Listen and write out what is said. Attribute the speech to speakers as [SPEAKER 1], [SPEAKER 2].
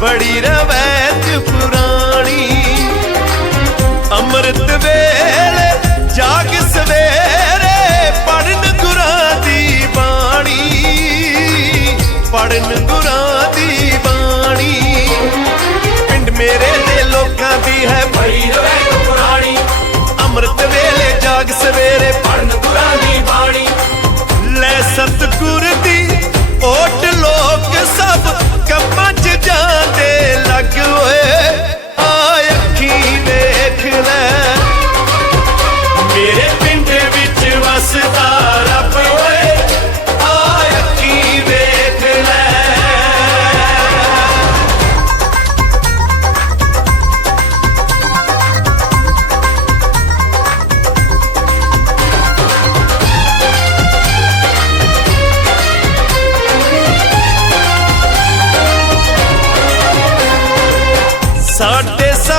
[SPEAKER 1] ਬੜੀ ਰਵੈਤ ਪੁਰਾਣੀ ਅੰਮ੍ਰਿਤ ਵੇਲੇ ਜਾਗ ਸਵੇਰੇ ਪੜਨ ਗੁਰਾਂ ਦੀ ਬਾਣੀ। ਪੜਨ ਗੁਰਾਂ ਦੀ ਬਾਣੀ। ਪਿੰਡ ਮੇਰੇ ਦੇ ਲੋਕਾਂ ਦੀ ਹੈ
[SPEAKER 2] ਬੜੀ ਰਵੈਤ ਪੁਰਾਣੀ
[SPEAKER 1] ਅੰਮ੍ਰਿਤ ਵੇਲੇ ਜਾਗ ਸਵੇਰੇ